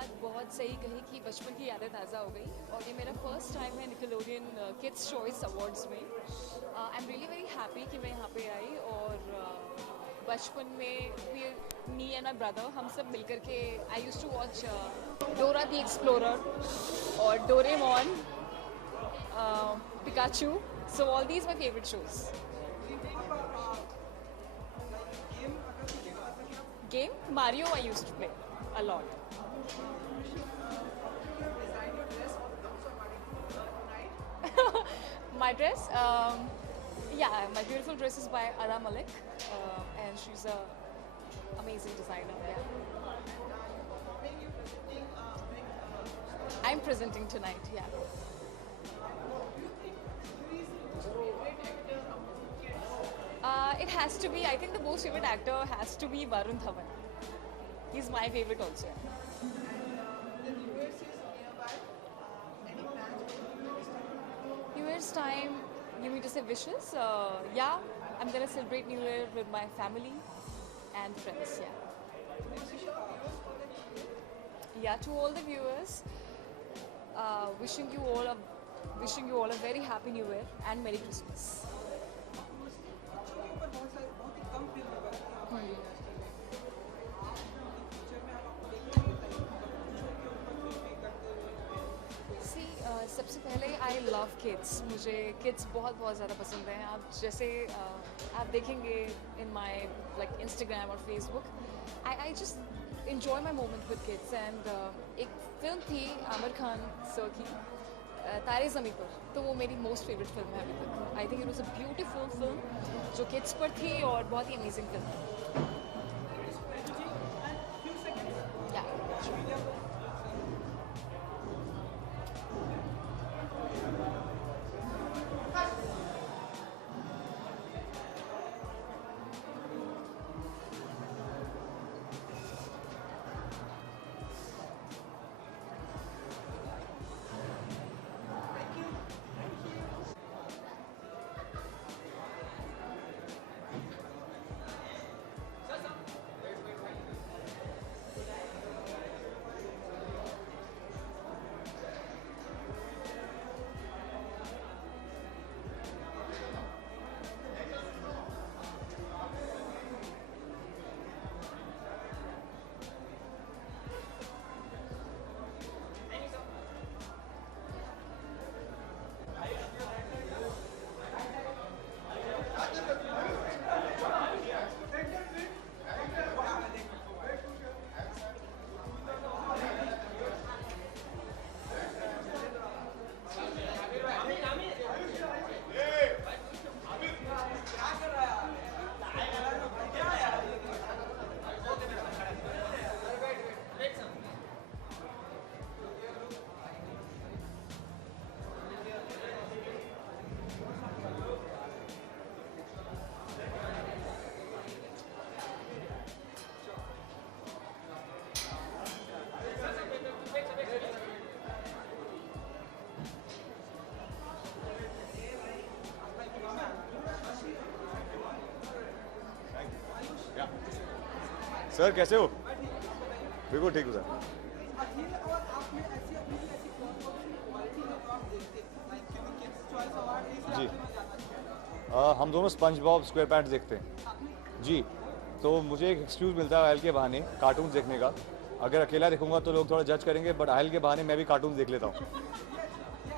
बात बहुत सही कही कि बचपन की यादें ताज़ा हो गई और ये मेरा फर्स्ट टाइम है निकलोडियन किड्स चॉइस अवार्ड्स में। I am really very happy कि मैं यहाँ पे आई और बचपन में मी एंड माई ब्रदर हम सब मिलकर के I used to watch Dora the Explorer और Doraemon, Pikachu, so all these my favourite shows. Game Mario I used to play a lot. My dress, yeah, my beautiful dress is by Ada Malik, and she's a amazing designer. Yeah, I'm presenting tonight. Yeah. It has to be. I think the most favorite actor has to be Varun Dhawan. He's my favorite also. New Year's time, you mean to say wishes? Yeah, I'm gonna celebrate New Year with my family and friends. Yeah. Yeah, to all the viewers, wishing you all a very happy New Year and Merry Christmas. सबसे पहले I love kids, मुझे kids बहुत बहुत ज़्यादा पसंद हैं। आप जैसे आप देखेंगे इन माई लाइक इंस्टाग्राम और Facebook, I just enjoy my moment with kids. And एक फिल्म थी आमिर खान सर की, तारे ज़मीं पर, तो वो मेरी मोस्ट फेवरेट फिल्म है अभी तक। I think it was a beautiful film जो किड्स पर थी और बहुत ही अमेजिंग फिल्म है। सर कैसे हो? बिल्कुल ठीक हूँ सर। जी हम दोनों स्पंज बॉब स्क्वायर पैंट्स देखते हैं जी, तो मुझे एक एक्सक्यूज़ मिलता है आयल के बहाने कार्टून देखने का। अगर अकेला देखूंगा तो लोग थोड़ा जज करेंगे, बट आयल के बहाने मैं भी कार्टून देख लेता हूँ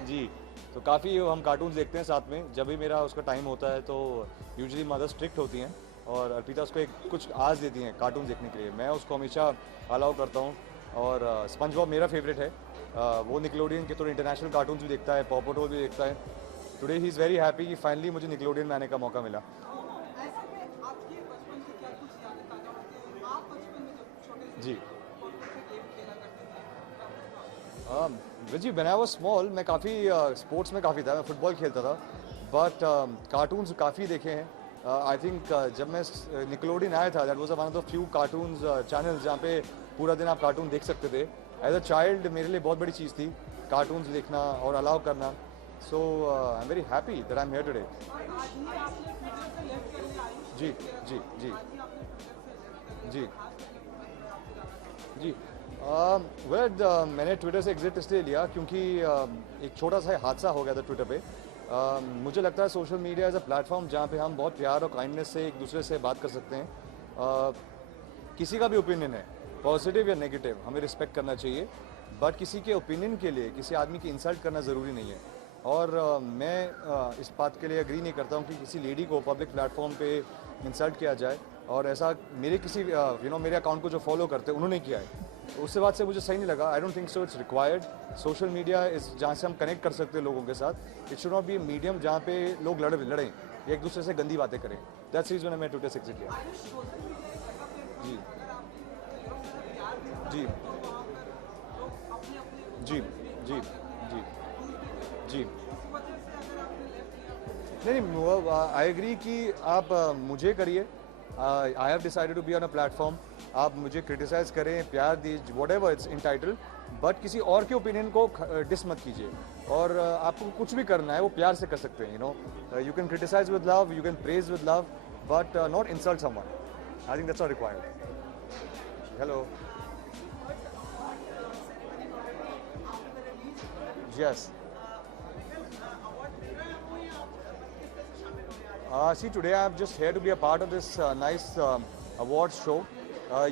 जी। तो काफ़ी हम कार्टून देखते हैं साथ में, जब भी मेरा उसका टाइम होता है। तो यूजुअली मदर स्ट्रिक्ट होती हैं और अर्पिता उसको एक कुछ आज देती हैं कार्टून देखने के लिए, मैं उसको हमेशा अलाउ करता हूँ। और स्पंज बॉब मेरा फेवरेट है, वो निकलोडियन के थोड़े इंटरनेशनल कार्टून्स भी देखता है, पॉप पटोल भी देखता है। Today he is very happy कि फाइनली मुझे निकलोडियन में आने का मौका मिला। जी जी, व्हेन आई वाज स्मॉल मैं काफ़ी स्पोर्ट्स में काफ़ी था, मैं फुटबॉल खेलता था, बट कार्टून्स काफ़ी देखे हैं। आई थिंक जब मैं निकलोडियन आया था, that was one of the few cartoons channels जहाँ पे पूरा दिन आप कार्टून देख सकते थे। एज अ चाइल्ड मेरे लिए बहुत बड़ी चीज़ थी कार्टून्स देखना और अलाउ करना। So I am very happy that I am here today. जी जी जी जी जी मैंने ट्विटर से एग्जिट इसलिए लिया क्योंकि एक छोटा सा हादसा हो गया था ट्विटर पे। मुझे लगता है social media as a platform जहाँ पे हम बहुत प्यार और काइंडनेस से एक दूसरे से बात कर सकते हैं। किसी का भी ओपिनियन है, पॉजिटिव या नेगेटिव, हमें रिस्पेक्ट करना चाहिए, बट किसी के ओपिनियन के लिए किसी आदमी की इंसल्ट करना ज़रूरी नहीं है। और मैं इस बात के लिए एग्री नहीं करता हूँ कि किसी लेडी को पब्लिक प्लेटफॉर्म पे इंसल्ट किया जाए, और ऐसा मेरे किसी मेरे अकाउंट को जो फॉलो करते हैं उन्होंने किया है, तो उससे बात से मुझे सही नहीं लगा। I don't think so it's required. Social media इस जहाँ से हम कनेक्ट कर सकते हैं लोगों के साथ, it should not be medium जहाँ पे लोग लड़ें या एक दूसरे से गंदी बातें करें। दैट्स रीजन मैंने ट्विटर से एग्जिट किया। जी जी जी जी जी जी नहीं, आई एग्री कि आप मुझे करिए। I have decided to be on a platform. आप मुझे क्रिटिसाइज करें, प्यार दीजिए, whatever it's entitled, but किसी और के ओपिनियन को डिस मत कीजिए। और आपको कुछ भी करना है वो प्यार से कर सकते हैं। You can criticize with love, you can praise with love, but not insult someone. I think that's not required. Hello, yes. See, today I'm just here to be a part of this nice awards show.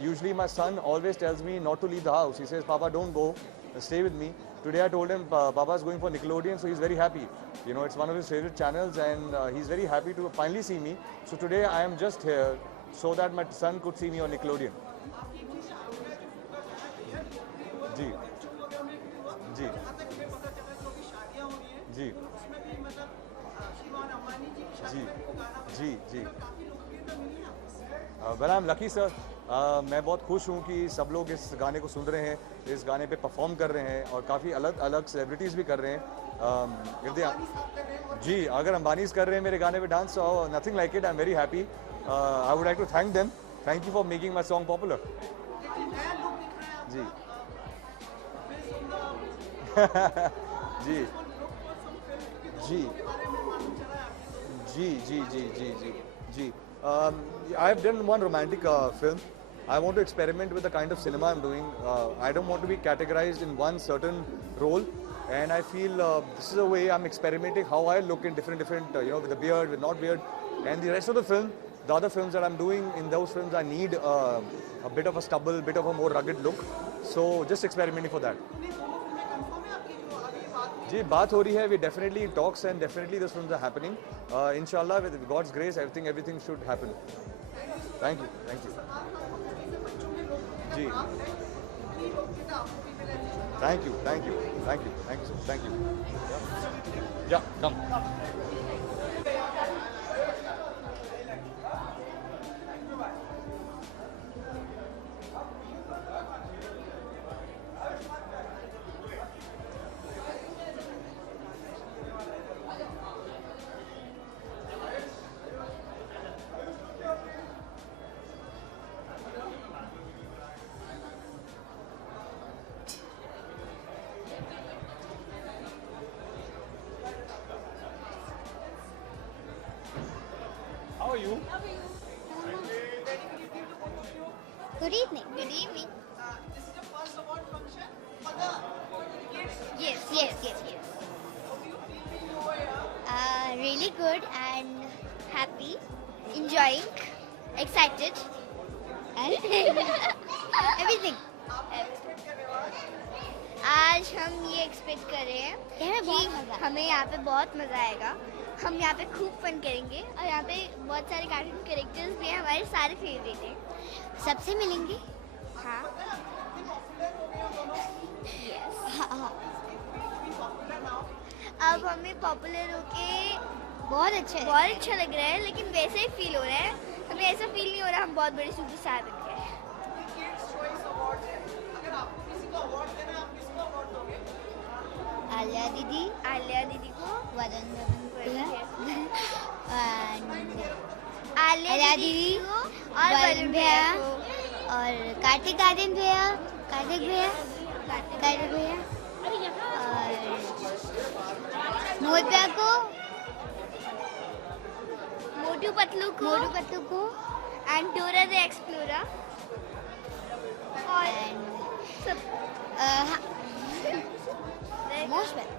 Usually my son always tells me not to leave the house. He says, Papa, don't go, stay with me. Today I told him Papa is going for Nickelodeon, so he's very happy. It's one of his favorite channels, and he's very happy to finally see me. So today I am just here so that my son could see me on Nickelodeon. जी जी जी जी जी जी well, I am lucky sir. मैं बहुत खुश हूँ कि सब लोग इस गाने को सुन रहे हैं, इस गाने पे परफॉर्म कर रहे हैं, और काफ़ी अलग अलग सेलिब्रिटीज़ भी कर रहे हैं। जी, अगर अंबानीज कर रहे हैं मेरे गाने पे dance, nothing like it. I am very happy. I would like to thank them. Thank you for making my song popular. जी जी जी जी जी जी जी जी जी I have done one romantic film. I want to experiment with the kind of cinema I'm doing. I don't want to be categorized in one certain role, and I feel this is a way I'm experimenting how I look in different with the beard, with not beard, and the rest of the film, the other films that I'm doing, in those films I need a bit of a stubble, bit of a more rugged look. So just experimenting for that. जी, बात हो रही है, we definitely talks and definitely those films are happening. Inshallah, with God's grace, everything should happen. Thank you. जी, thank you so much. Thank you. Yeah, come. How are you? Good evening. Good evening. This is the first award function for the kids. Yes. How do you feel being over here? Really good and happy, enjoying, excited, and everything. आप expect कर रहे हो आज? आज हम ये expect कर रहे हैं कि हमें यहाँ पे बहुत मज़ा आएगा। हम यहाँ पे खूब फन करेंगे, और यहाँ पे बहुत सारे कार्टून कैरेक्टर्स भी हैं, हमारे सारे फेवरेट हैं। सबसे मिलेंगे। हाँ। हाँ। अब हमें पॉपुलर होके बहुत अच्छा लग रहा है, लेकिन वैसे ही फील हो रहा है। हमें ऐसा फील नहीं हो रहा हम बहुत बड़े सुपरस्टार बन गए हैं। Kids Choice Award है। अगर आपको किसी को अवार्ड देना है, आप किसको अवार्ड दोगे? आलिया दीदी को, वरुण भैया, आलिया दीदी को, और वरुण भैया, और कार्तिक भैया, और मोहित को, मोटू पतलू को, एंड डोरा द एक्सप्लोरर, और मोस्ट वेलकम।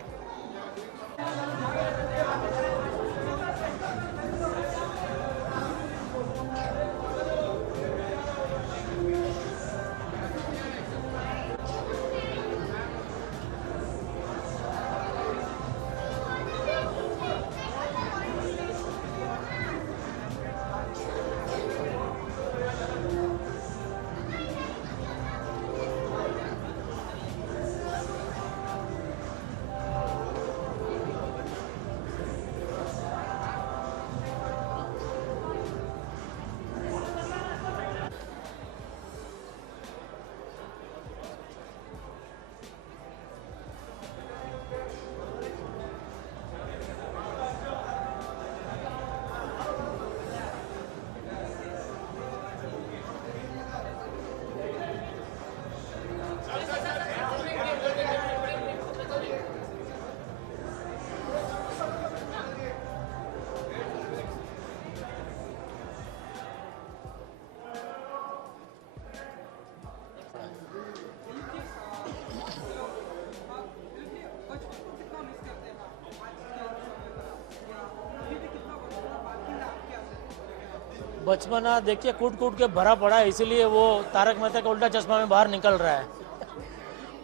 बचपना देखिए कूट कूट के भरा पड़ा है, इसीलिए वो तारक मेहता का उल्टा चश्मा में बाहर निकल रहा है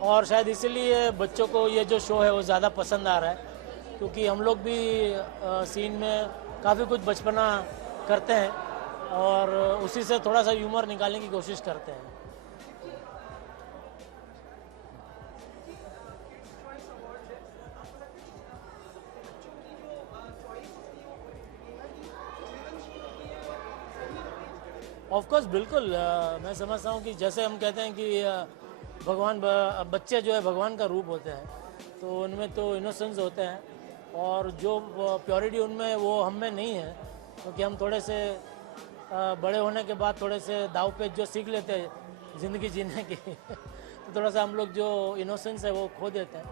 और शायद इसीलिए बच्चों को ये जो शो है वो ज़्यादा पसंद आ रहा है, क्योंकि हम लोग भी सीन में काफ़ी कुछ बचपना करते हैं और उसी से थोड़ा सा ह्यूमर निकालने की कोशिश करते हैं। ऑफ कोर्स बिल्कुल, मैं समझता हूँ कि जैसे हम कहते हैं कि भगवान बच्चे जो है भगवान का रूप होते हैं, तो उनमें तो इनोसेंस होते हैं और जो प्योरिटी उनमें वो हम में नहीं है, क्योंकि हम थोड़े से बड़े होने के बाद थोड़े से दाव पे जो सीख लेते हैं ज़िंदगी जीने की तो थोड़ा सा हम लोग जो इनोसेंस है वो खो देते हैं।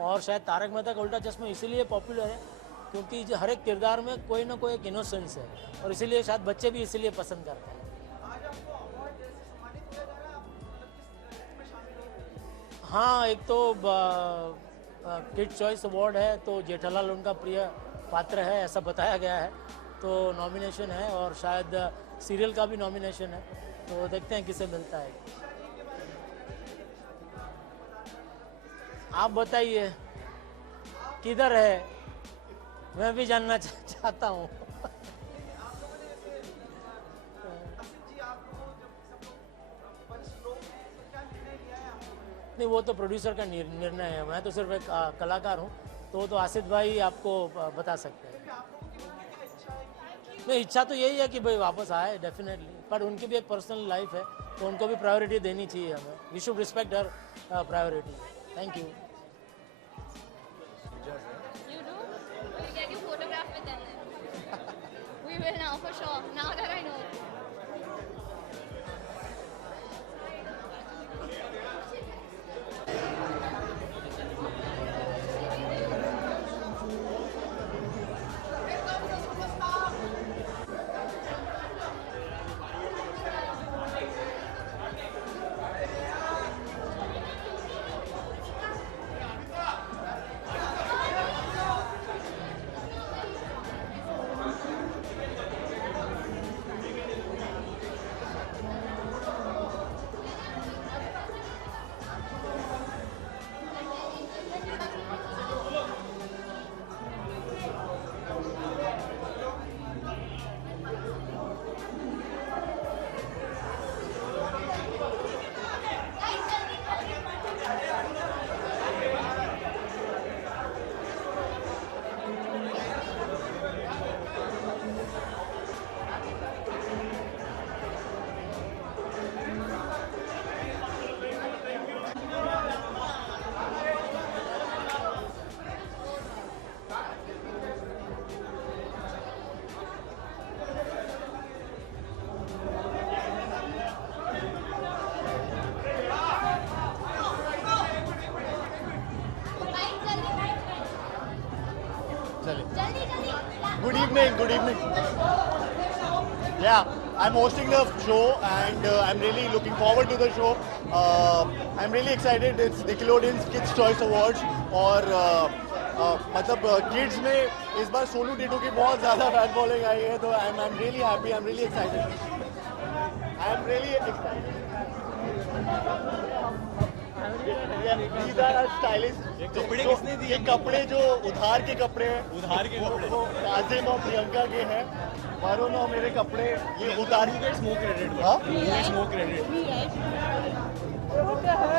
और शायद तारक मेहता का उल्टा चश्मा इसीलिए पॉपुलर है क्योंकि जो हर एक किरदार में कोई ना कोई एक इनोसेंस है और इसीलिए शायद बच्चे भी इसीलिए पसंद करते हैं। हाँ, एक तो किड चॉइस अवार्ड है, तो जेठालाल उनका प्रिय पात्र है ऐसा बताया गया है, तो नॉमिनेशन है और शायद सीरियल का भी नॉमिनेशन है, तो देखते हैं किसे मिलता है। आप बताइए किधर है, मैं भी जानना चाहता हूँ। नहीं, वो तो प्रोड्यूसर का निर्णय है, मैं तो सिर्फ एक कलाकार हूँ, तो वो तो आसिफ भाई आपको बता सकते हैं। नहीं, इच्छा तो यही है कि भाई वापस आए डेफिनेटली, पर उनकी भी एक पर्सनल लाइफ है, तो उनको भी प्रायोरिटी देनी चाहिए हमें। वी शुड रिस्पेक्ट हर priority. Thank you. You do? We'll get you photographed with them then. We will now for sure. Now that I know. Good evening. Yeah, I'm hosting the show and I'm really looking forward to the show. I'm really excited. It's Nickelodeon's Kids Choice Awards और मतलब kids में इस बार सोनू टिटू की बहुत ज़्यादा fan following I है तो I'm really happy. I'm really excited. I'm really excited. These are our stylists. कपड़े किसने दिए? ये कपड़े जो उधार के कपड़े हैं. उधार के कपड़े? वो काजिम और प्रियंका के हैं. वरुण और मेरे कपड़े ये उधार. Smoke credit. हाँ? Smoke credit.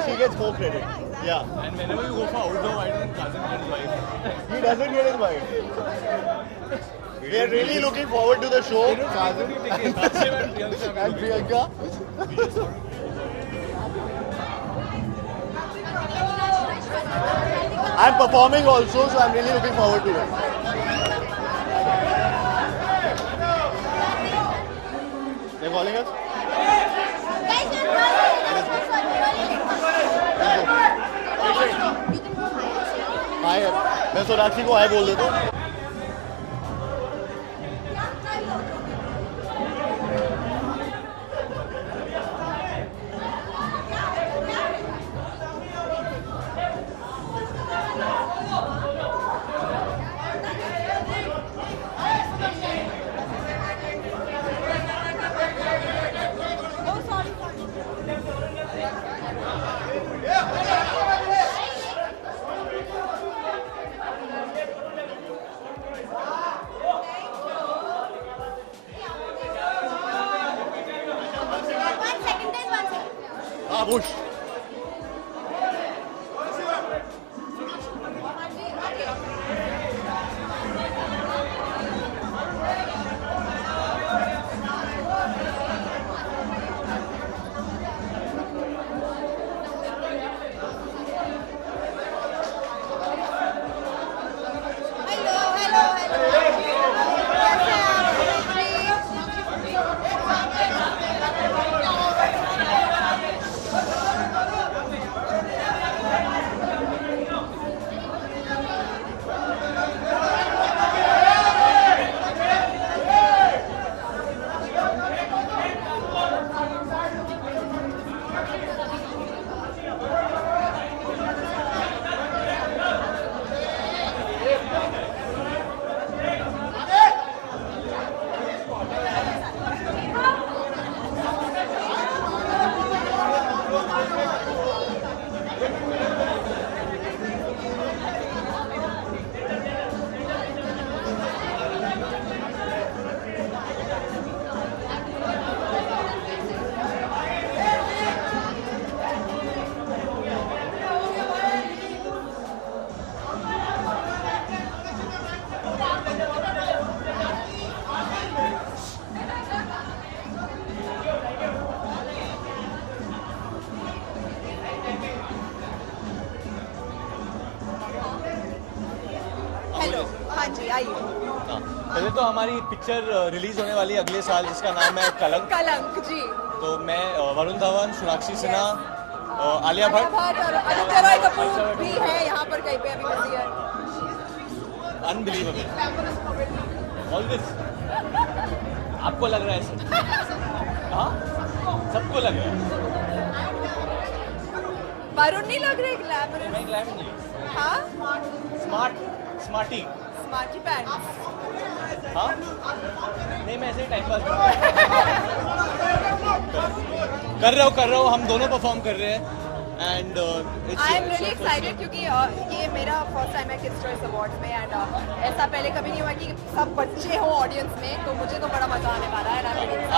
She gets more credit. Yeah. And whenever you go for outdoor, why don't Kazim get his wife? He doesn't get his wife. We are really looking forward to the show. Kazim and Priyanka. I'm performing also, so I'm really looking forward to it. They're calling us? हाय मैं सोनाक्षी को हाय बोल देता हूँ. Bush. Hello, हाँ जी आइए. पहले तो हमारी पिक्चर रिलीज होने वाली है अगले साल जिसका नाम है कलंक. कलंक जी. तो मैं वरुण धवन, सोनाक्षी सिन्हा, आलिया भट्ट और आदित्य रॉय कपूर भी है यहाँ पर कहीं पे अभी बिजी है. अनबिलीवेबल. ऑलवेज. आपको लग रहा है ऐसा? हाँ, सबको लग रहा है. वरुण नहीं लग रहे ग्लैमरस. मैं ग्लैमर नहीं. हाँ, स्मार्टी. Smarty pants. हाँ, नहीं मैं ऐसे ही टाइम पास कर रहा हूँ. हम दोनों परफॉर्म कर रहे हैं. And I am really excited क्योंकि ये मेरा फर्स्ट टाइम है किड्स चॉइस अवार्ड्स में एंड ऐसा पहले कभी नहीं हुआ कि सब बच्चे हों ऑडियंस में, तो मुझे तो बड़ा मजा आने वाला है.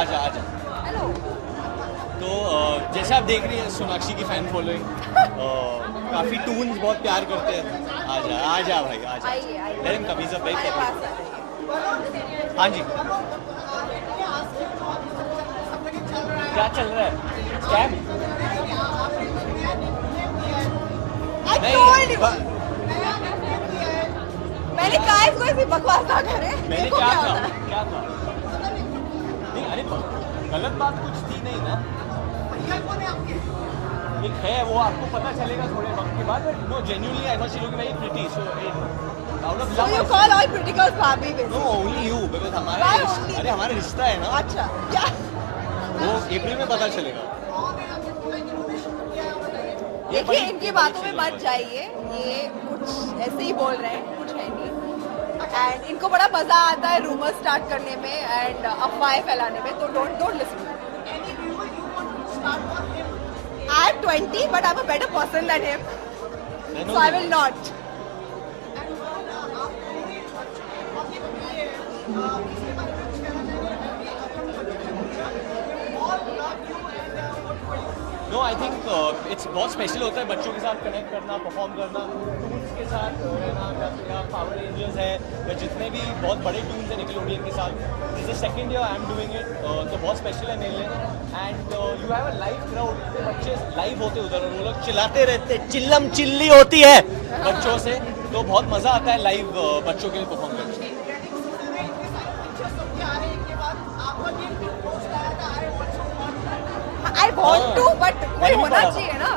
आजा. हेलो. तो जैसे आप देख रही हैं सोनाक्षी की फैन फॉलोइंग, काफ़ी टून्स बहुत प्यार करते हैं. आजा भाई आजा. आइए. Let him come, he is a very हमारे पास आ जाइए. हाँ जी. क्या चल रहा है? स्कैम? नहीं, मैंने कहा इसको ऐसी बकवास ना करे. मैंने क्या कहा? नहीं, अरे गलत बात कुछ थी नहीं ना. एक है वो आपको पता चलेगा थोड़े वक्त के बाद, but no genuinely I thought she look very pretty, so out of So love you call all pretty girls Barbie basically? No only you, because Why हमारा only? अरे हमारा रिश्ता है ना, अच्छा क्या? वो अप्रैल में पता चलेगा। देखिए इनकी बातों में मत जाइए, ये कुछ ऐसे ही बोल रहे हैं, कुछ है नहीं। एंड इनको बड़ा मजा आता है रूमर स्टार्ट करने में एंड अफवाहें फैलाने में, तो don't listen. I am 20 but I am a better person than him, so I will not. No I think it's बहुत स्पेशल होता है बच्चों के साथ कनेक्ट करना, परफॉर्म करना, टून्स के साथ रहना, या पावर रेंजर्स है, या जितने भी बहुत बड़े टून्स हैं निकलोडियन के साथ। This is second year I am doing it, तो बहुत स्पेशल है मेरे लिए। And you have a live crowd, इतने बच्चे लाइव होते उधर और वो लोग चिल्लाते रहते, चिल्लम चिल्ली होती है बच्चों से, तो बहुत मज़ा आता है लाइव बच्चों के लिए परफॉर्म करने में। आई वॉन्ट टू बट कोई होना चाहिए ना,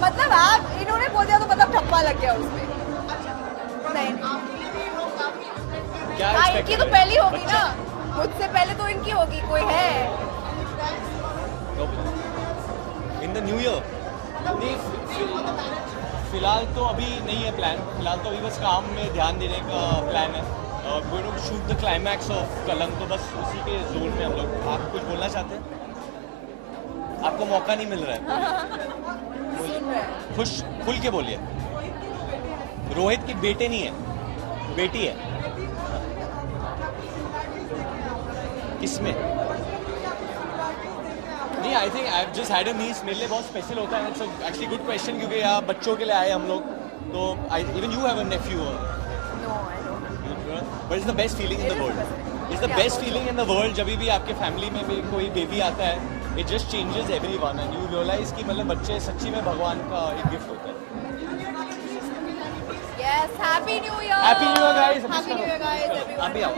मतलब आप इन्होंने बोल दिया तो मतलब ठप्पा लग गया उसमें। नहीं क्या हाँ, expect इनकी कर तो रहे पहली हो? होगी ना, मुझसे पहले तो इनकी होगी, कोई है इन द न्यू ईयर? नहीं, फिलहाल तो अभी नहीं है प्लान, फिलहाल तो अभी बस काम में ध्यान देने का प्लान है। Going to shoot the climax of Kalank, तो बस उसी के जोन में हम लोग। आप कुछ बोलना चाहते हैं? आपको मौका नहीं मिल रहा है, खुश खुल के बोलिए। रोहित की बेटे नहीं है, बेटी है। किसमें? नहीं, I think I just had a nice, मेरे लिए बहुत स्पेशल होता है। इट्स एक्चुअली गुड क्वेश्चन, क्योंकि यहाँ बच्चों के लिए आए हम लोग, तो even you have a nephew, but it's the best feeling in the world. It's the best feeling in the world जब भी आपके फैमिली में भी कोई बेबी आता है, it just changes everyone and you realize कि मतलब बच्चे सच्ची में भगवान का एक गिफ्ट होता है। Yes, happy new year, happy new year guys, happy new year guys everyone. आप भी आओ।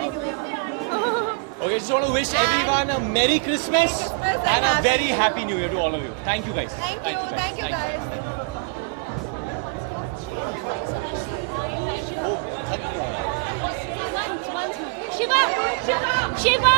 Okay, just want to wish everyone a Merry Christmas and a very Happy New Year to all of you. Thank you guys. Thank you guys. Oh, थक गया यार। Shiva! Shiva!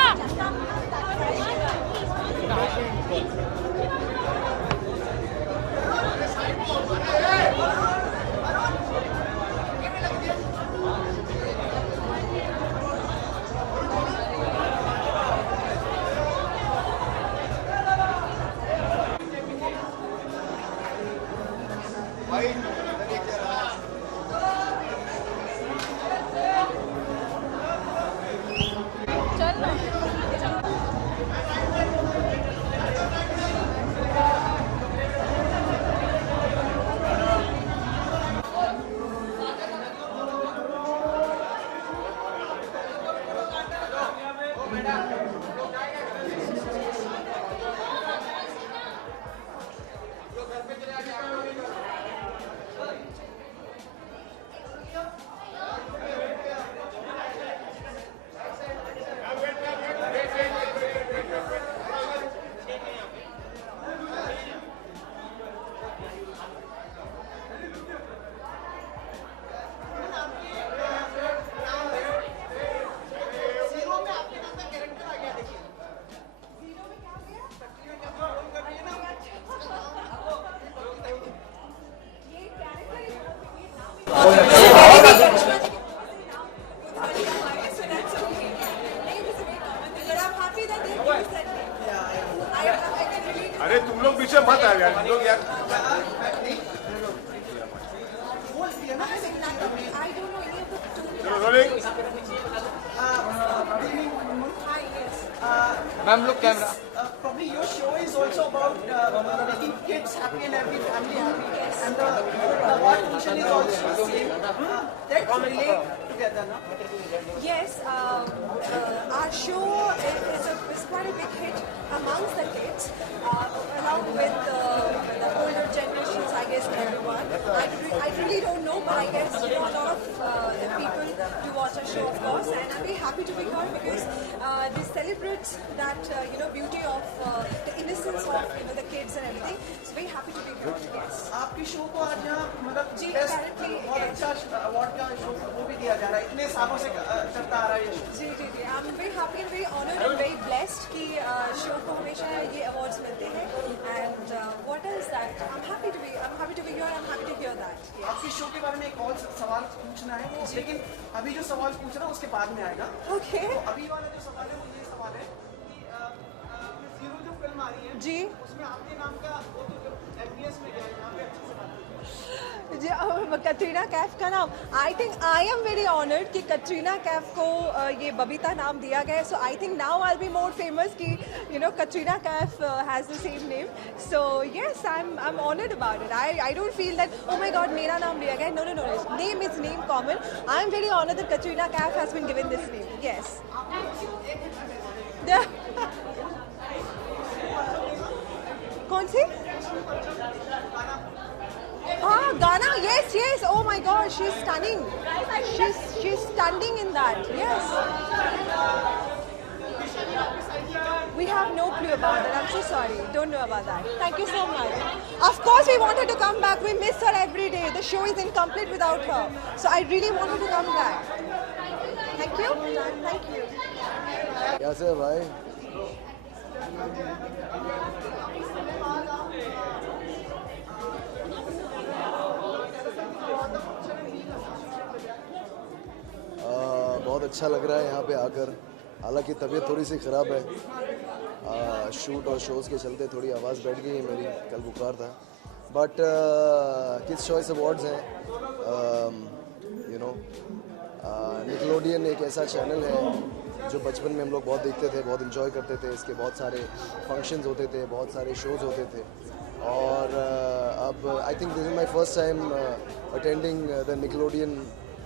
अरे तुम लोग पीछे मत आ यार, तुम लोग यार। चलो रोलिंग। मैम लोग camera. Probably your show is also about making kids happy and every family happy, and the award function is also the same. That relate together, no? Yes, our show is quite a big hit amongst the kids, along with the older generations, I guess, and everyone. I really don't know, but I guess a lot of people do watch our show, of course, and I'm very happy to be here because this celebrates that beauty of the innocence of the kids and everything. So very happy to be here. Yes. आपकी show को आज यहाँ मतलब जी, best apparently, बहुत yes. अच्छा award का show वो भी दिया जा रहा है, इतने सालों से चलता आ रहा है ये शो. जी जी जी I'm very happy and very honored and very blessed कि शो को हमेशा ये अवार्ड्स मिलते हैं. And what else that I'm happy to be here. I'm happy to hear that. Yes. आपकी शो के बारे में एक और सवाल पूछना है, लेकिन अभी जो सवाल पूछ रहा हूँ उसके बाद में आएगा. Okay. तो अभी वाला जो सवाल है वो ये सवाल है कि जीरो जो फिल्म आ रही है जी. उसमें आपके नाम का वो तो एमबीएस में गया है, यहाँ पे अच्छे से बात. कटरीना कैफ का नाम आई think I am very honoured कि कटरीना कैफ को ये बबीता नाम दिया गया है. So I think now I be more famous कि Katrina Kaif has the same name. So yes I am honoured about it. I don't feel that oh my God मेरा नाम लिया गया. No no no, name is name common. I am very honoured that Katrina Kaif has been given this name. Yes. कौन सी? हाँ गाना. yes yes oh my god she's stunning. she's stunning in that. Yes. We have no clue about it. I'm so sorry. Don't know about that. Thank you so much. Of course we want her to come back. We miss her every day. The show is incomplete without her. So I really want her to come back. Thank you. Thank you. कैसे भाई? बहुत अच्छा लग रहा है यहाँ पे आकर. हालांकि तबीयत थोड़ी सी ख़राब है. शूट और शोज़ के चलते थोड़ी आवाज़ बैठ गई है मेरी. कल बुखार था. बट किड्स चॉइस अवार्ड्स हैं. निकलोडियन एक ऐसा चैनल है जो बचपन में हम लोग बहुत देखते थे, बहुत इन्जॉय करते थे. इसके बहुत सारे फंक्शंस होते थे, बहुत सारे शोज़ होते थे. और अब I think this is my first time attending the Nickelodeon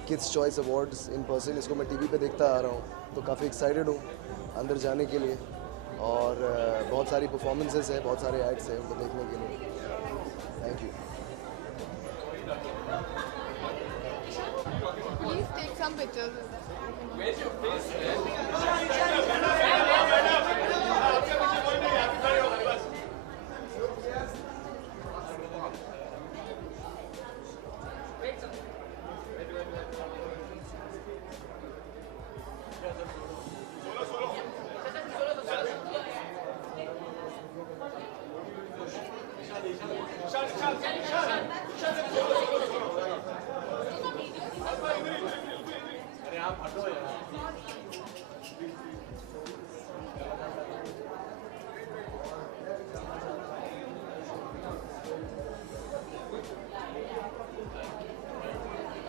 kids choice awards in person. इसको मैं टीवी पे देखता आ रहा हूँ, तो काफ़ी एक्साइटेड हूँ अंदर जाने के लिए. और बहुत सारी परफॉर्मेंसेस हैं, बहुत सारे एक्ट्स हैं उनको देखने के लिए. Thank you. Please take some pictures with them.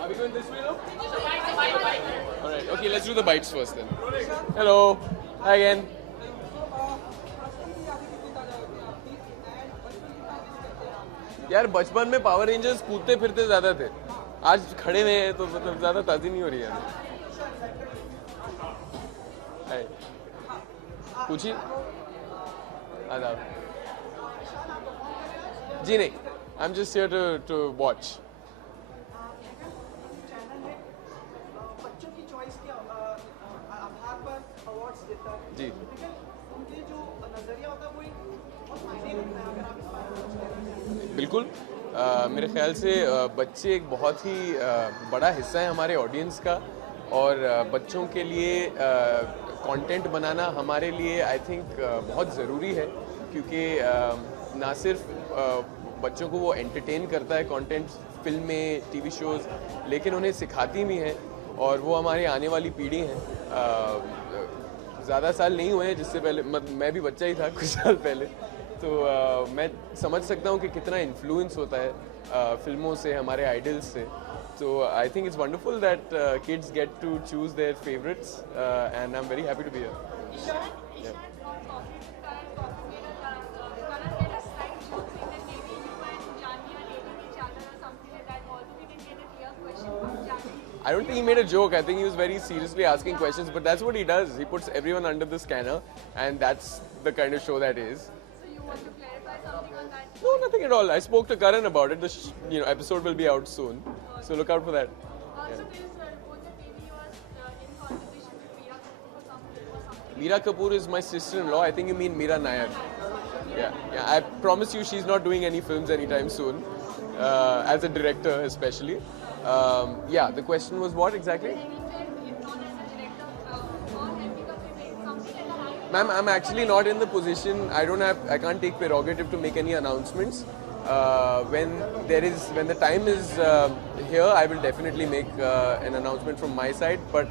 Are we going this way now? Alright, okay, let's do the bites first then. Hello. Hi again. यार बचपन में पावर रेंजर्स कूदते फिरते ज्यादा थे. आज खड़े हुए हैं तो मतलब ज्यादा ताज़ी नहीं हो रही है. हाय. पूछिए. आदाब. जी नहीं. I'm just here to watch. बच्चों की चॉइस के आधार पर अवार्ड्स देता है. जी. लेकिन उनके जो नजरिया होता है वो बहुत मायने रखता है. अगर आप इस बारे में कुछ. बिल्कुल. मेरे ख्याल से बच्चे एक बहुत ही बड़ा हिस्सा है हमारे ऑडियंस का. और बच्चों के लिए कंटेंट बनाना हमारे लिए आई थिंक बहुत ज़रूरी है. क्योंकि ना सिर्फ बच्चों को वो एंटरटेन करता है कंटेंट, फिल्में, टीवी शोज़, लेकिन उन्हें सिखाती भी हैं. और वो हमारी आने वाली पीढ़ी हैं. ज़्यादा साल नहीं हुए हैं जिससे पहले मैं भी बच्चा ही था कुछ साल पहले. तो मैं समझ सकता हूँ कि कितना इन्फ्लुएंस होता है फिल्मों से, हमारे आइडल्स से. So I think it's wonderful that kids get to choose their favorites, and I'm very happy to be here. Yeah. I don't think he made a joke. I think he was very seriously asking questions, but that's what he does. He puts everyone under the scanner, and that's the kind of show that is. So you want to clarify something on that? No, nothing at all. I spoke to Karan about it. The episode will be out soon, so look out for that. So there is a report that maybe you are in conversation with Priya Kapoor for something. Meera Kapoor is my sister-in-law. I think you mean Meera Nair. Yeah. I promise you she's not doing any films anytime soon, as a director especially. Yeah, the question was what exactly? Ma'am, I'm actually not in the position. I can't take prerogative to make any announcements. When the time is here, I will definitely make an announcement from my side. But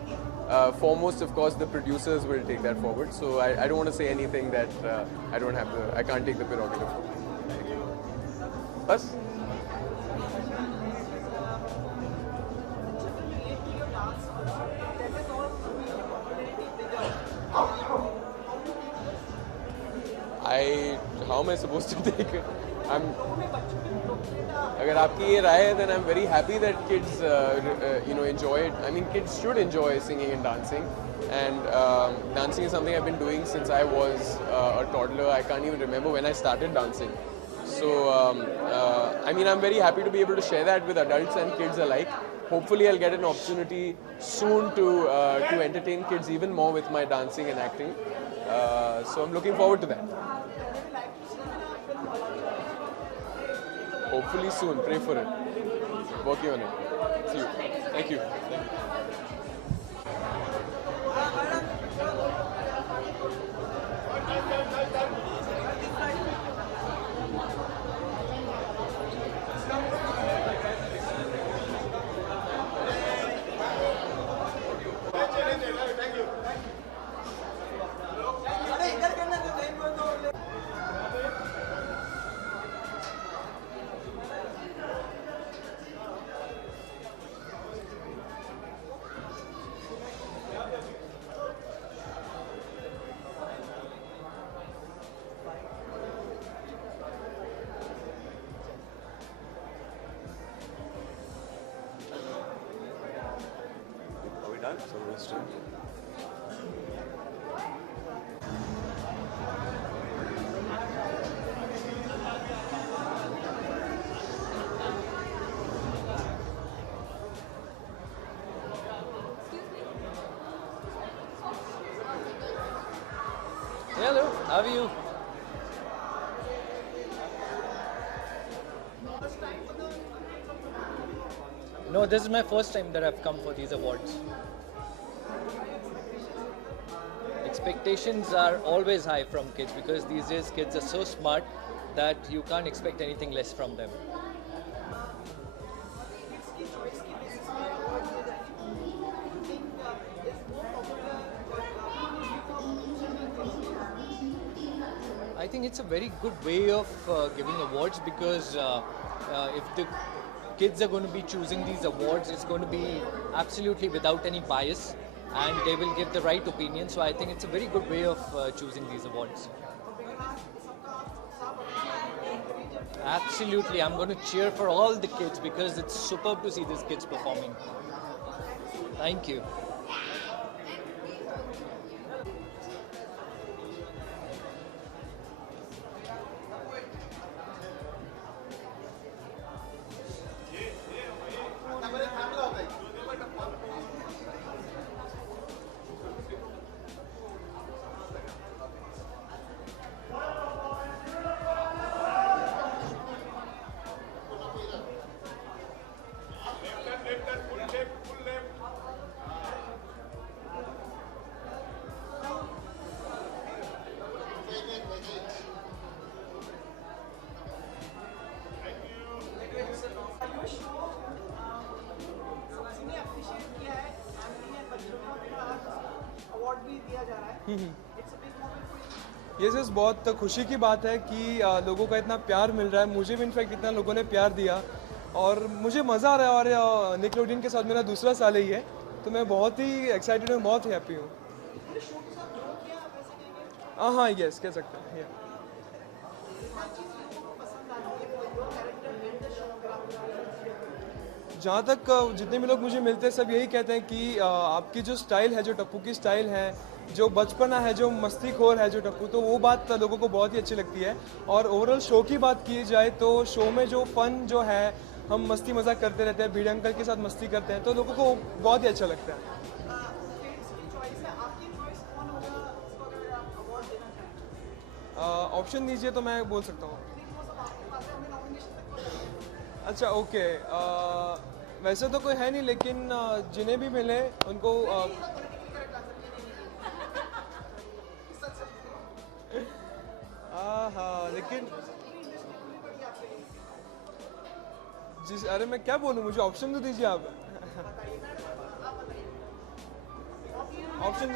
foremost, of course, the producers will take that forward. So I don't want to say anything that I can't take the prerogative. Bas? How am I supposed to take it? अगर आपकी ये राय है, then I'm very happy that kids enjoy it. I mean, kids should enjoy singing and dancing, and dancing is something I've been doing since I was a toddler. I can't even remember when I started dancing. So I mean, I'm very happy to be able to share that with adults and kids alike. Hopefully, I'll get an opportunity soon to entertain kids even more with my dancing and acting. So I'm looking forward to that. Hopefully soon. Pray for it. Working on it. See you. Thank you. Hello, how are you? No, this is my first time that I've come for these awards. Expectations are always high from kids because these days kids are so smart that you can't expect anything less from them. I think it's a very good way of giving awards because if the kids are going to be choosing these awards, it's going to be absolutely without any bias and they will give the right opinion. So I think it's a very good way of choosing these awards. Absolutely, I'm going to cheer for all the kids because it's superb to see these kids performing. Thank you. ये सिर्फ बहुत खुशी की बात है कि लोगों का इतना प्यार मिल रहा है. मुझे भी इनफैक्ट इतना लोगों ने प्यार दिया और मुझे मज़ा आ रहा है और निकलोडियन के साथ मेरा दूसरा साल ही है तो मैं बहुत ही एक्साइटेड हूँ, बहुत हैप्पी हूँ. हाँ यस कह सकते हैं. जहाँ तक जितने भी लोग मुझे मिलते हैं सब यही कहते हैं कि आपकी जो स्टाइल है, जो टप्पू की स्टाइल है, जो बचपना है, जो मस्तीखोर है जो टप्पू, तो वो बात लोगों को बहुत ही अच्छी लगती है. और ओवरऑल शो की बात की जाए तो शो में जो फन जो है, हम मस्ती मजाक करते रहते हैं, भिड़े अंकल के साथ मस्ती करते हैं तो लोगों को बहुत ही अच्छा लगता है. ऑप्शन दीजिए तो मैं बोल सकता हूँ। अच्छा ओके, वैसे तो कोई है नहीं, लेकिन जिन्हें भी मिले उनको हाँ, लेकिन अरे मैं क्या बोलूँ, मुझे ऑप्शन तो दीजिए आप। ऑप्शन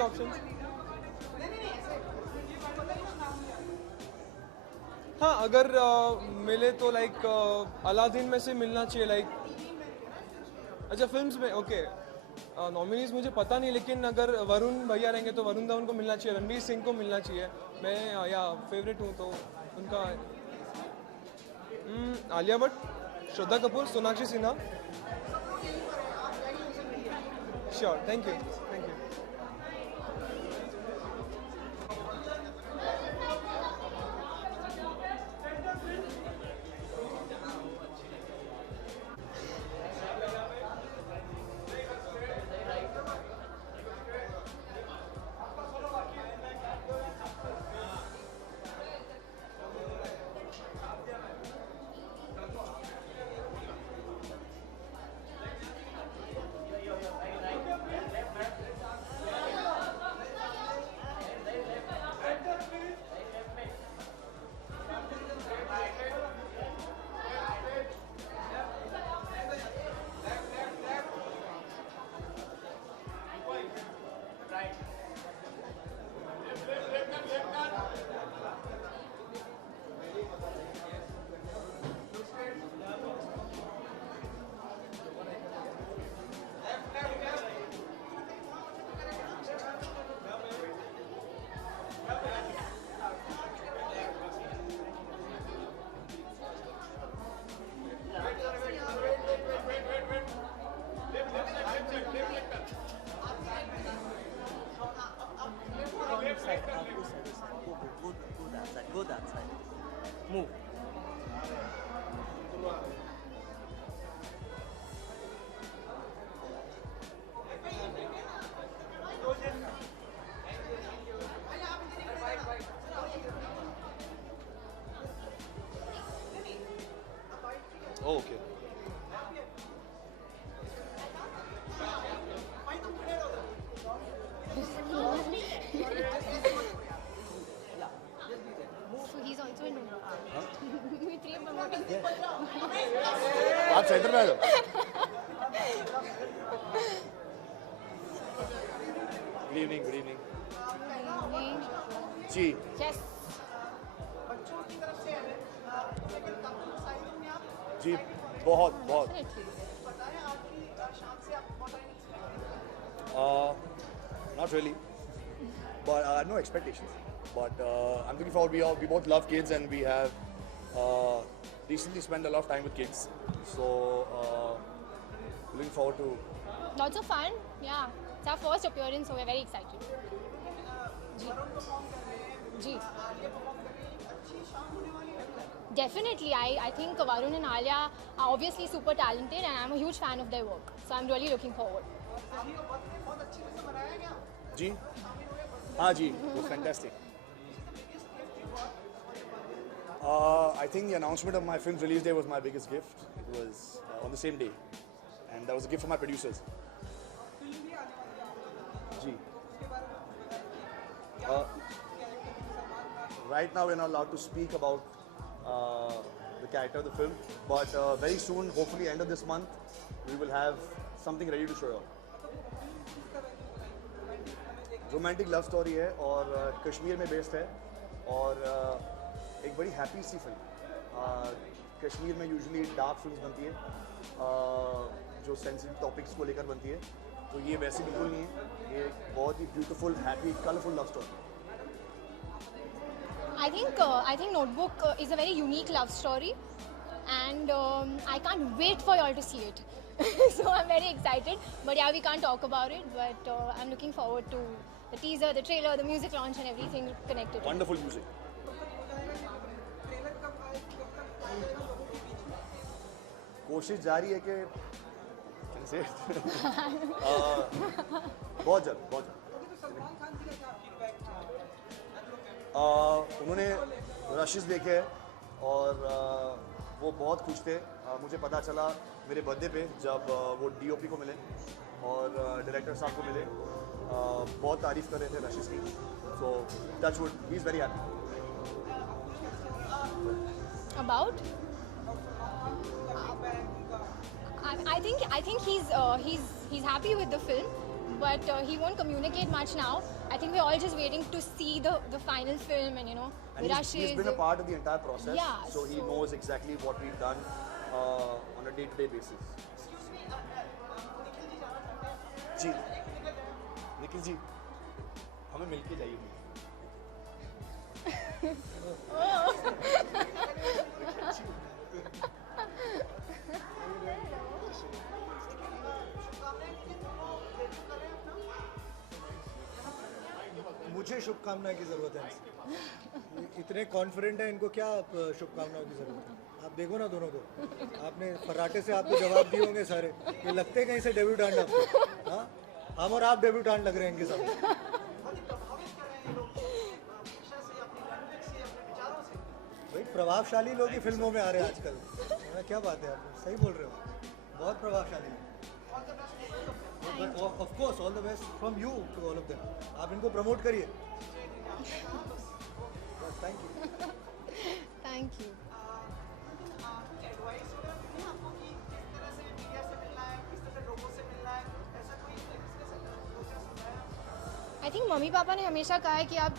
हाँ, अगर मिले तो लाइक अलादीन में से मिलना चाहिए, लाइक अच्छा फिल्म्स में ओके। नॉमिनीज मुझे पता नहीं, लेकिन अगर वरुण भैया रहेंगे तो वरुण धवन को मिलना चाहिए, रणवीर सिंह को मिलना चाहिए। मैं या फेवरेट हूँ तो उनका Alia Bhatt, Shraddha Kapoor, Sonakshi Sinha. Sure, thank you. Go that side. Move. Oh, okay. So he's also in आप सेंटर में आ जाओ। Good evening. जी। Yes. जी, बहुत। Not really, but no expectations. But I'm looking forward. We both love kids, and we have recently spent a lot of time with kids. So looking forward to. Lots of fun. Yeah, it's our first appearance, so we're very excited. Ji. Definitely, I think Varun and Alia are obviously super talented, and I'm a huge fan of their work. So I'm really looking forward. जी, हाँ जी, it was fantastic. I think the announcement of my film's release day was my biggest gift. It was on the same day, and that was a gift from my producers. जी. Right now we're not allowed to speak about the character of the film, but very soon, hopefully end of this month, we will have something ready to show you. Romantic love story है और कश्मीर में based है और एक बड़ी happy सी film. Kashmir में usually dark films बनती है जो सेंसिटिव टॉपिक्स को लेकर बनती है, तो ये वैसे बिल्कुल नहीं है, ये बहुत ही beautiful, happy, colourful love story. I think Notebook is a very unique love story, and I can't wait for y'all to see it. So I'm very excited. But yeah, we can't talk about it. But I'm looking forward to the teaser, the trailer, the music launch, and everything connected. Wonderful music. कोशिश जारी है कि बहुत जल्द। उन्होंने रशिस देखे हैं और वो बहुत खुश थे। मुझे पता चला मेरे बर्थडे पे जब वो DOP को मिले और डायरेक्टर साहब को मिले, बहुत तारीफ़ कर रहे थे रशिस की। सो touch wood, he is very happy. About? I think he's happy with the film, but he won't communicate much now. I think we're all just waiting to see the final film, and And he's been a part of the entire process, Yeah, so he knows exactly what we've done on a day-to-day basis. जी, निखिल जी, हमें मिलके जाइए। मुझे शुभकामना की ज़रूरत है। इतने confident है, इनको क्या शुभकामनाओं की ज़रूरत है? आप देखो ना दोनों को, आपने फर्राटे से आपको जवाब दिए होंगे सारे। ये लगते हैं कहीं से डेब्यूटेंट आपको? हाँ, हम और आप डेब्यूटेंट लग रहे हैं इनके सामने। भाई प्रभावशाली लोग ही फिल्मों में आ रहे हैं आजकल। क्या बात है, आप सही बोल रहे हो, बहुत प्रभावशाली है। But of course, all the best from you to all of them. आप इनको प्रमोट करिए। Thank you. Thank you. I think mummy papa ने हमेशा कहा है कि आप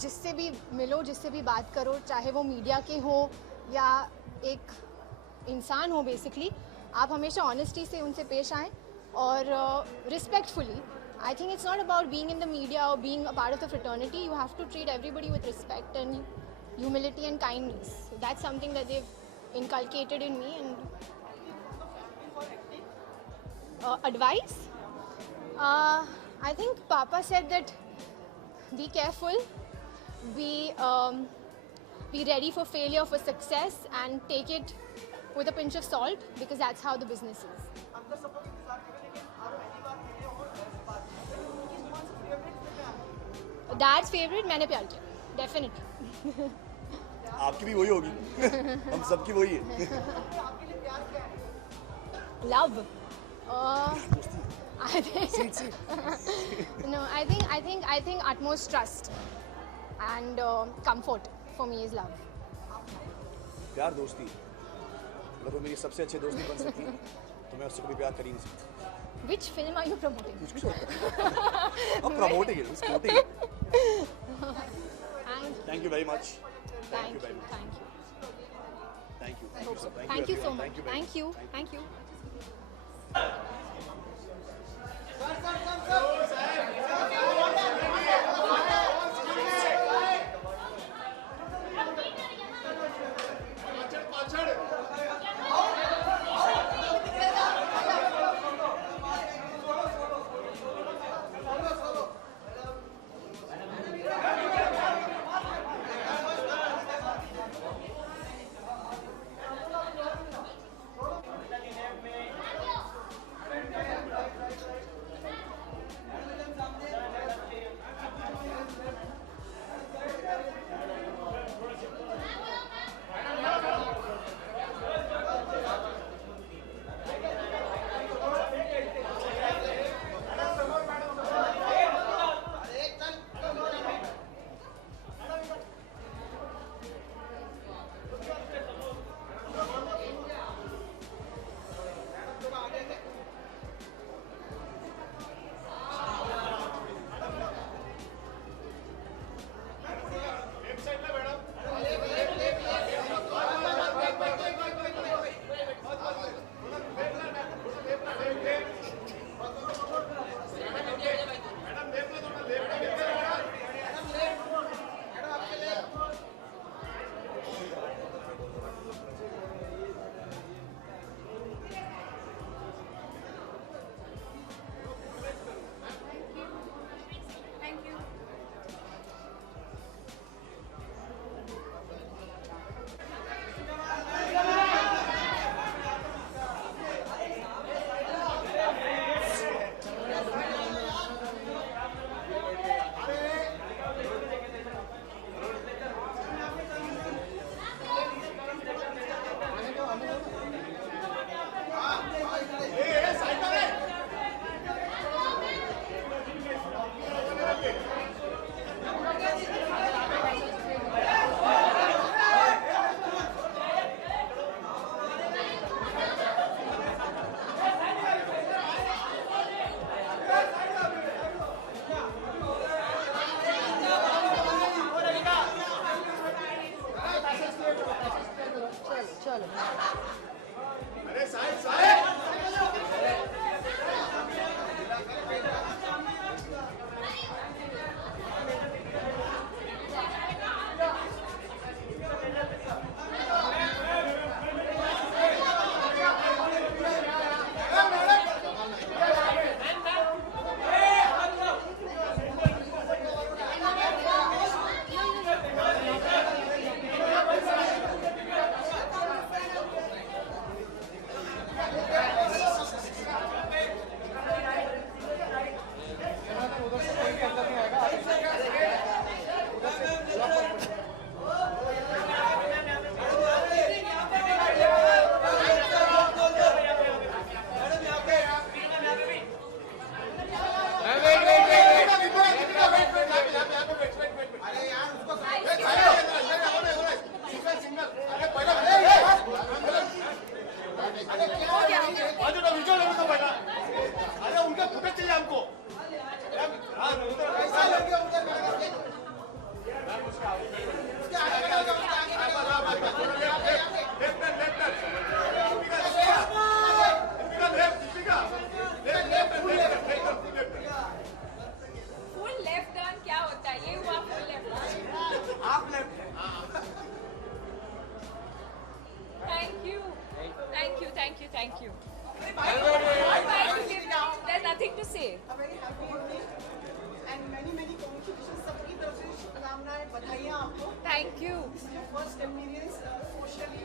जिससे भी मिलो, जिससे भी बात करो, चाहे वो मीडिया के हो या एक इंसान हो, बेसिकली आप हमेशा ऑनेस्टी से उनसे पेश आएँ और respectfully. I think it's not about being in the media or being a part of the fraternity. You have to treat everybody with respect and humility and kindness. So that's something that they've inculcated in me. And advice? I think Papa said that be careful, be ready for failure, for success, and take it with a pinch of salt, because that's how the business is. Dad's favorite, मैंने प्यार किया, definitely. आपकी भी वही होगी। हम सबकी वही है। Love. I think no. I think utmost trust and comfort for me is love. प्यार दोस्ती। अगर वो मेरी सबसे अच्छी दोस्ती बन सकती तो मैं उससे कभी प्यार कर ही नहीं सकता। Which film are you promoting? कुछ भी होता है। अब promoting it, supporting it. Thank you very much. Thank you very much. Thank you. Thank you so much. Thank you. Thank you. Thank you. आपको. Thank you. This is your first appearance socially.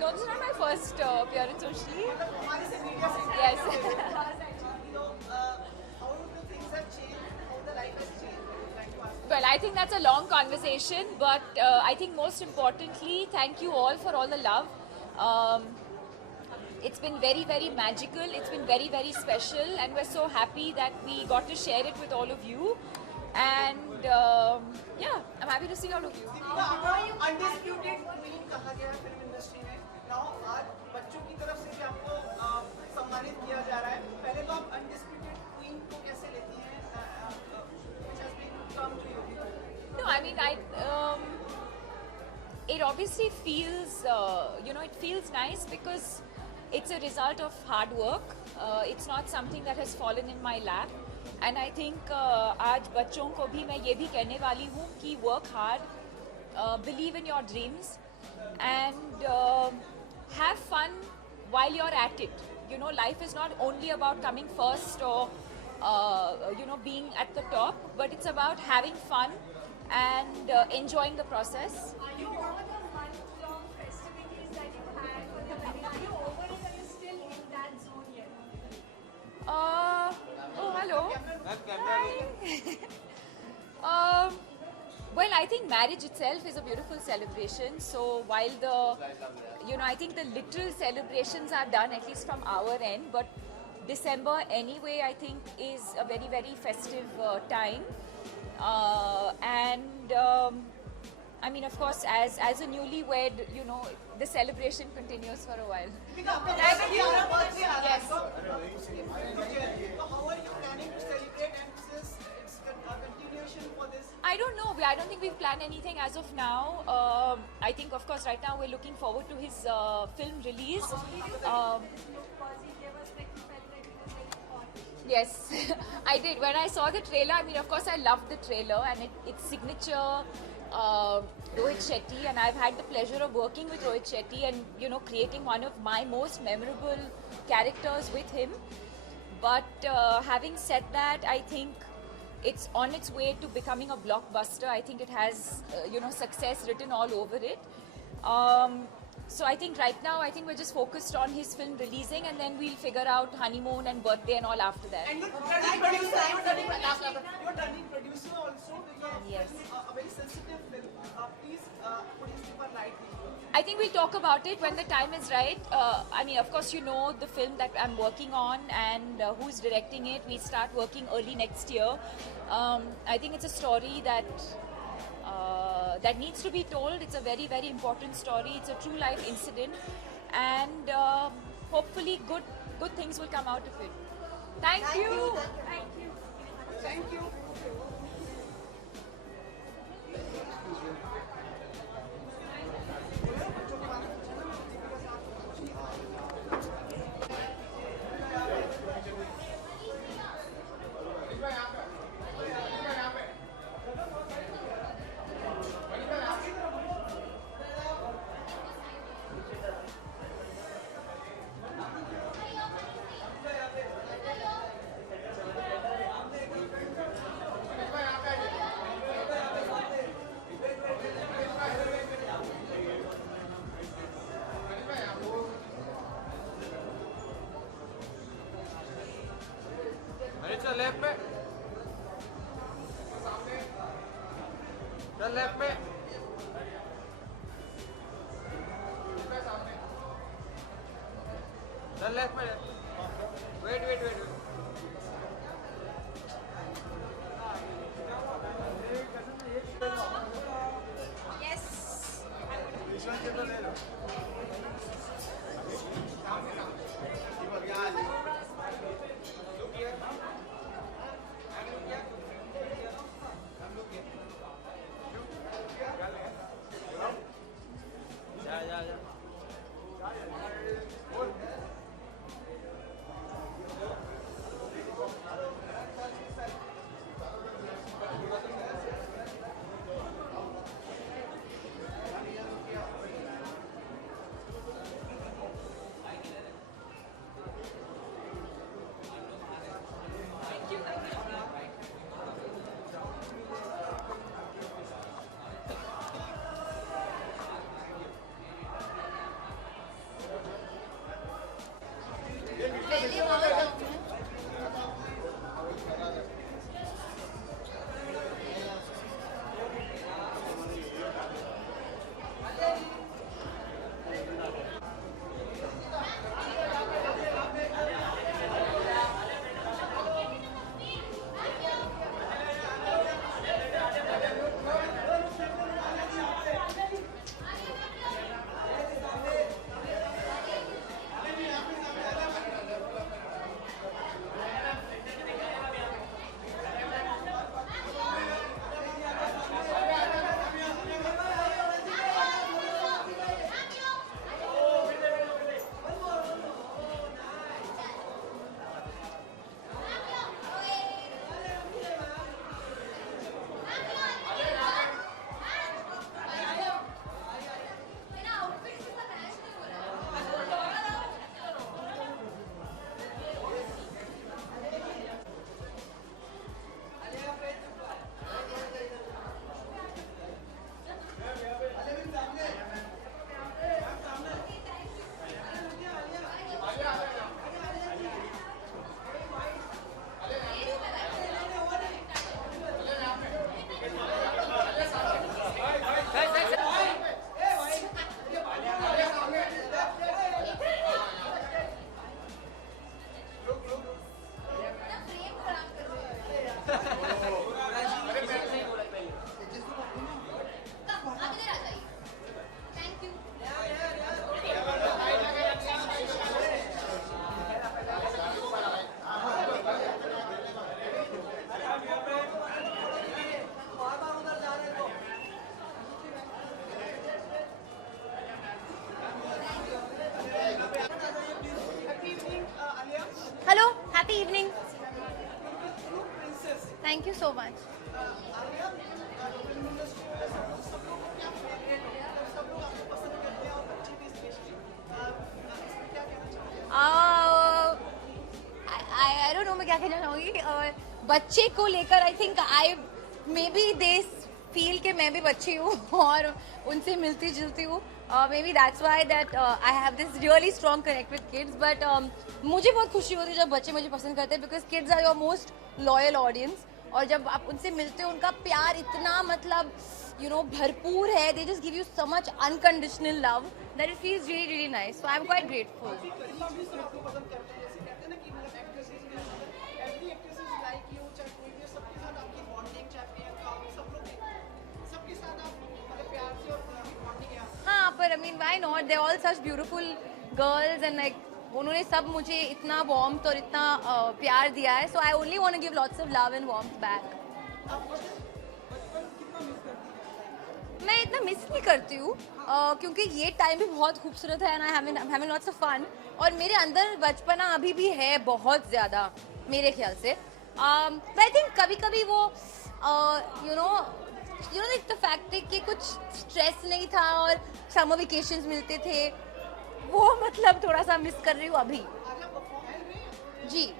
No, this is not my first appearance socially. मतलब हमारे से media से. Yes. You know, how the things have changed, how the life has changed. I would like to ask. Well, I think that's a long conversation, but I think most importantly, thank you all for all the love. It's been very, very magical. It's been very, very special, and we're so happy that we got to share it with all of you. And yeah, I'm happy to see all of you. आपको undisputed queen कहा गया है film industry में. Now आज बच्चों की तरफ से भी आपको सम्मानित किया जा रहा है. पहले तो आप अनडिस्प्यूटेड क्वीन को कैसे लेती हैं? Which has been come to you. No, I mean, it obviously feels, it feels nice because it's a result of hard work. It's not something that has fallen in my lap. And I think आज बच्चों को भी मैं ये भी कहने वाली हूँ कि work hard, believe in your dreams, and have fun while you're at it. You know, life is not only about coming first or being at the top, but it's about having fun and enjoying the process. Are you over the month-long festivities that you had for the wedding? Are you over it, or are you still in that zone yet? Oh, hello. Hi. Well, I think marriage itself is a beautiful celebration. So while I think the literal celebrations are done, at least from our end, but December anyway, I think is a very, very festive time. I mean, of course, as a newlywed, the celebration continues for a while. Yes. So how are you planning to celebrate, and it's a continuation for this? I don't know. I don't think we've planned anything as of now. I think, of course, right now we're looking forward to his film release. Yes, I did. When I saw the trailer, I mean, of course, I loved the trailer, and it's signature Rohit Shetty, and I've had the pleasure of working with Rohit Shetty and, creating one of my most memorable characters with him. But having said that, I think it's on its way to becoming a blockbuster. I think it has, success written all over it. So I think right now, we're just focused on his film releasing, and then we'll figure out honeymoon and birthday and all after that. And you're turning producer also, because Yes. a very sensitive film. Please put his super light. I think we'll talk about it when the time is right. I mean, of course, the film that I'm working on and who's directing it. We start working early next year. I think it's a story that needs to be told. It's a very, very important story. It's a true life incident, and hopefully good things will come out of it. Thank you. Thank you. चल left पे, चल left पे, चल left पे, wait wait wait wait. Thank you so much. I don't know मैं क्या कहना चाहूँगी. बच्चे को लेकर I think maybe they feel कि मैं भी बच्ची हूँ और उनसे मिलती जुलती हूँ. Maybe that's why that I have this really strong connect with kids. But मुझे बहुत खुशी होती है जब बच्चे मुझे पसंद करते हैं because kids are your most loyal audience. और जब आप उनसे मिलते हो उनका प्यार इतना मतलब भरपूर है. They just give you so much unconditional love that it feels really really nice. So I'm quite grateful. हाँ पर I mean why not? They're all such beautiful girls and like उन्होंने सब मुझे इतना warmth और इतना प्यार दिया है. So I only want to give lots of love and warmth back. मैं इतना मिस नहीं करती हूँ क्योंकि ये टाइम भी बहुत खूबसूरत है and I'm having lots of fun. और मेरे अंदर बचपना अभी भी है बहुत ज़्यादा मेरे ख्याल से. But I think कभी-कभी वो the fact कि कुछ स्ट्रेस नहीं था और समर वेकेशंस मिलते थे वो मतलब थोड़ा सा मिस कर रही हूँ अभी. जी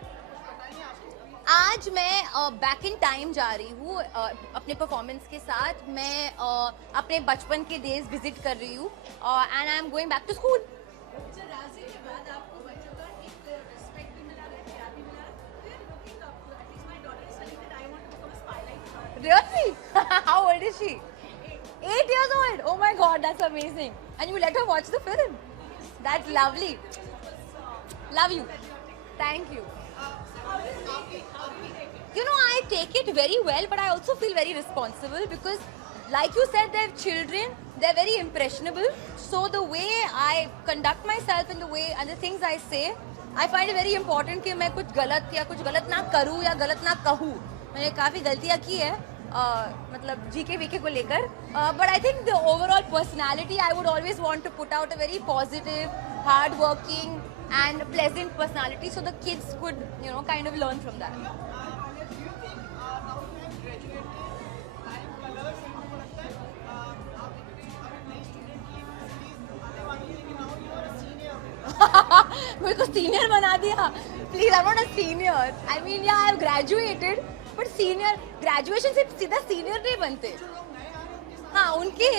आज मैं बैक इन टाइम जा रही हूँ अपने परफॉर्मेंस के साथ. मैं अपने बचपन के डेज विजिट कर रही हूँ and I am going back to school. Really? How old is she? 8 years old. Oh my God, that's amazing. And you let her watch the film. That's lovely. Love you. Thank you. I take it very well, but I also feel very responsible because, like you said, they're children. They're very impressionable. So the way I conduct myself and the way and the things I say, I find it very important कि मैं कुछ गलत ना करूँ या गलत ना कहूँ. मैंने काफ़ी गलतियाँ की है मतलब जीके वीके को लेकर. But I think the overall personality, I would always want to put out a very positive, hard-working and pleasant personality so the kids could, kind of learn from that. मेरे को senior बना दिया. Please, I'm not a senior. I mean, yeah, I've graduated, but senior graduation से सीधा senior नहीं बनते. हाँ, उनके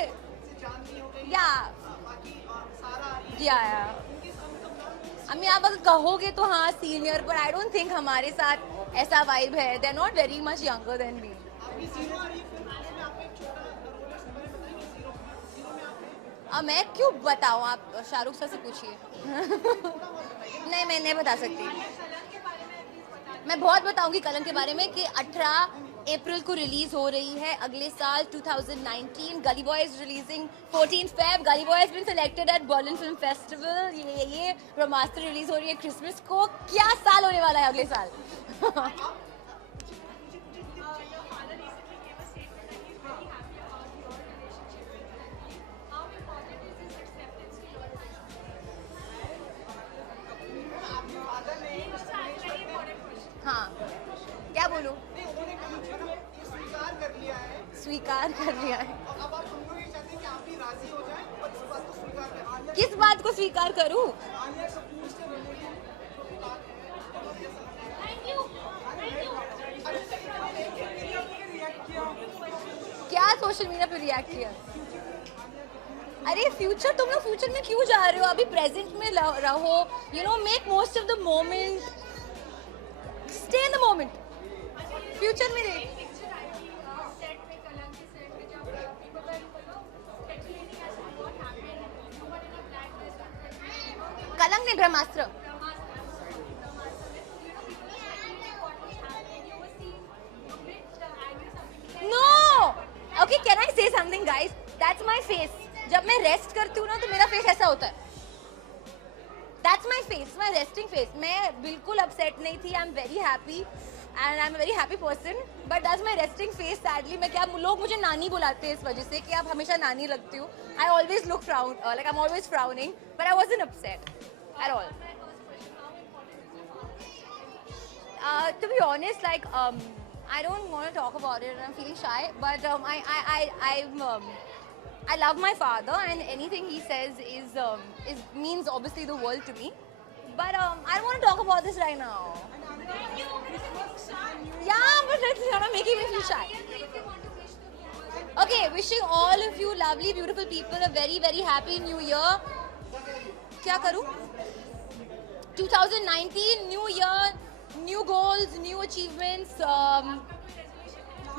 I mean, आप अगर कहोगे तो हाँ senior, but I don't think हमारे साथ ऐसा vibe है. They're not very much younger than me. मैं क्यों बताऊँ, आप शाहरुख सर से पूछिए. नहीं, मैं नहीं बता सकती. मैं बहुत बताऊंगी कलंक के बारे में कि 18 अप्रैल को रिलीज हो रही है अगले साल 2019. Gully Boy is releasing 14 Feb. Gully Boy has been selected at Berlin film festival. ये ब्रह्मास्त्र रिलीज हो रही है क्रिसमस को. क्या साल होने वाला है अगले साल. हाँ, क्या बोलूं? स्वीकार कर लिया है. किस बात को स्वीकार करूं? क्या सोशल मीडिया पे रिएक्ट किया? अरे फ्यूचर, तुम लोग फ्यूचर में क्यों जा रहे हो? अभी प्रेजेंट में रहो. Make most of the moment. Stay in the moment. Future में नहीं. कलंक नहीं, ब्रह्मास्त्र. No. Okay, can I say something, guys? That's my face. जब मैं रेस्ट करती हूँ ना तो मेरा फेस ऐसा होता है. That's my face, my resting face. मैं बिल्कुल upset नहीं थी. I'm very happy and I'm a very happy person. But that's my resting face. Sadly, लोग मुझे नानी बुलाते हैं इस वजह से कि आप हमेशा नानी लगती हो. I always look like I'm always frowning, but I wasn't upset at all. To be honest, I don't want to talk about it and I'm feeling shy, but I love my father and anything he says is means obviously the world to me. But I don't want to talk about this right now. Yeah, but it's not making me feel shy. Okay, wishing all of you lovely, beautiful people a very, very happy new year. क्या करूँ? 2019, new year, new goals, new achievements.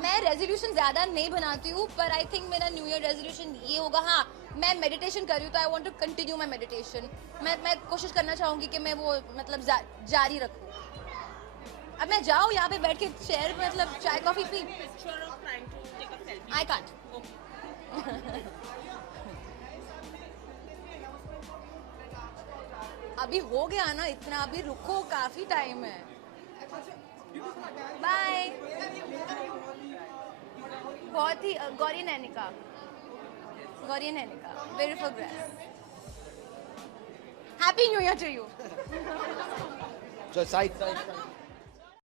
मैं resolution ज़्यादा नहीं बनाती हूँ, पर I think मेरा new year resolution ये होगा. हाँ, मैं मेडिटेशन कर रही हूँ तो I want to continue my meditation. मैं कोशिश करना चाहूँगी कि मैं वो मतलब जारी रखूँ. अब मैं जाऊँ यहाँ पे बैठ के चेयर पे मतलब चाय कॉफी पी. I can't. अभी हो गया ना इतना, अभी रुको, काफी टाइम है. बाय. बहुत ही Gauri Nainika, beautiful grass. Happy new year to you. Side